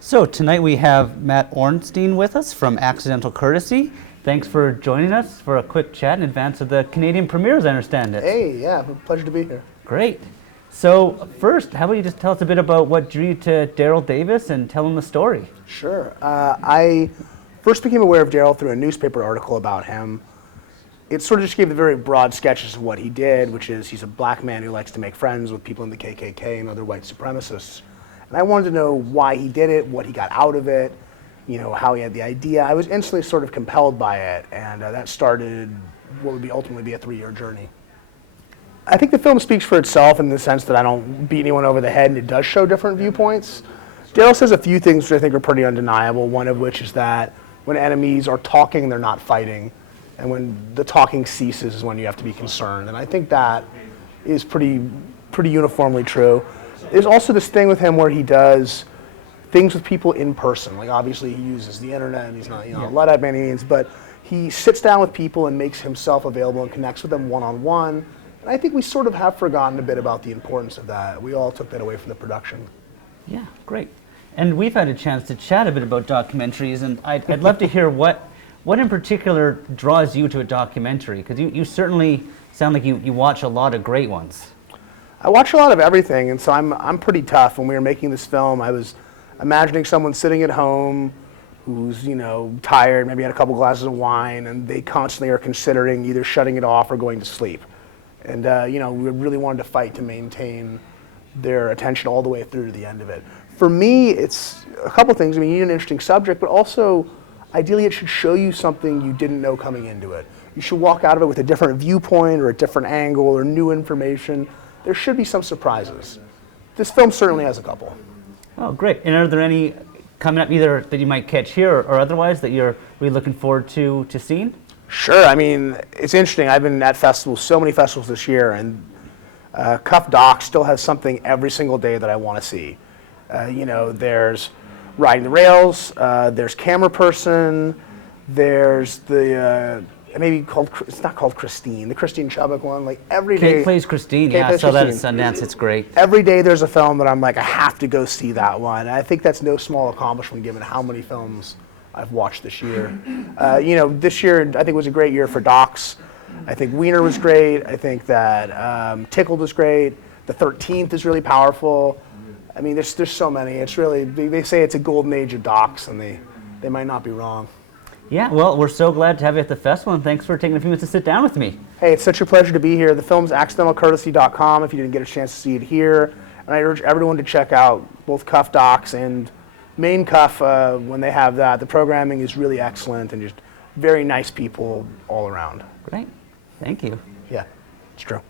So tonight we have Matt Ornstein with us from Accidental Courtesy. Thanks for joining us for a quick chat in advance of the Canadian premiere, as I understand it. Hey, yeah, pleasure to be here. Great. So first, how about you just tell us a bit about what drew you to Daryl Davis and tell him the story? Sure. I first became aware of Daryl through a newspaper article about him. It sort of just gave the very broad sketches of what he did, which is he's a black man who likes to make friends with people in the KKK and other white supremacists. And I wanted to know why he did it, what he got out of it, you know, how he had the idea. I was instantly sort of compelled by it, and that started what would ultimately be a 3-year journey. I think the film speaks for itself in the sense that I don't beat anyone over the head, and it does show different viewpoints. Daryl says a few things which I think are pretty undeniable, one of which is that when enemies are talking, they're not fighting, and when the talking ceases is when you have to be concerned. And I think that is pretty uniformly true. There's also this thing with him where he does things with people in person. Like obviously he uses the internet and he's not, a Luddite by any means, but he sits down with people and makes himself available and connects with them one-on-one. And I think we sort of have forgotten a bit about the importance of that. We all took that away from the production. Yeah, great. And we've had a chance to chat a bit about documentaries, and I'd love to hear what in particular draws you to a documentary, because you certainly sound like you watch a lot of great ones. I watch a lot of everything, and so I'm pretty tough. When we were making this film, I was imagining someone sitting at home who's, tired, maybe had a couple glasses of wine, and they constantly are considering either shutting it off or going to sleep. And, we really wanted to fight to maintain their attention all the way through to the end of it. For me, it's a couple things. I mean, you need an interesting subject, but also, ideally, it should show you something you didn't know coming into it. You should walk out of it with a different viewpoint or a different angle or new information. There should be some surprises. This film certainly has a couple. Oh, great. And are there any coming up either that you might catch here or otherwise that you're really looking forward to seeing? Sure. I mean, it's interesting. I've been at festivals, so many festivals this year, and CUFF.Docs still has something every single day that I want to see. There's Riding the Rails, there's Camera Person, there's the it's not called Christine, the Christine Chubbuck one. Like every day. Kate plays Christine. Yeah, I saw that at Sundance. It's great. Every day there's a film that I'm like, I have to go see that one. And I think that's no small accomplishment given how many films I've watched this year. This year I think was a great year for docs. I think Wiener was great. I think that Tickled was great. The 13th is really powerful. I mean, there's so many. It's really, they say it's a golden age of docs, and they might not be wrong. Yeah, well, we're so glad to have you at the festival, and thanks for taking a few minutes to sit down with me. Hey, it's such a pleasure to be here. The film's accidentalcourtesy.com if you didn't get a chance to see it here. And I urge everyone to check out both CUFF.Docs and Main Cuff when they have that. The programming is really excellent and just very nice people all around. Great. Thank you. Yeah, it's true.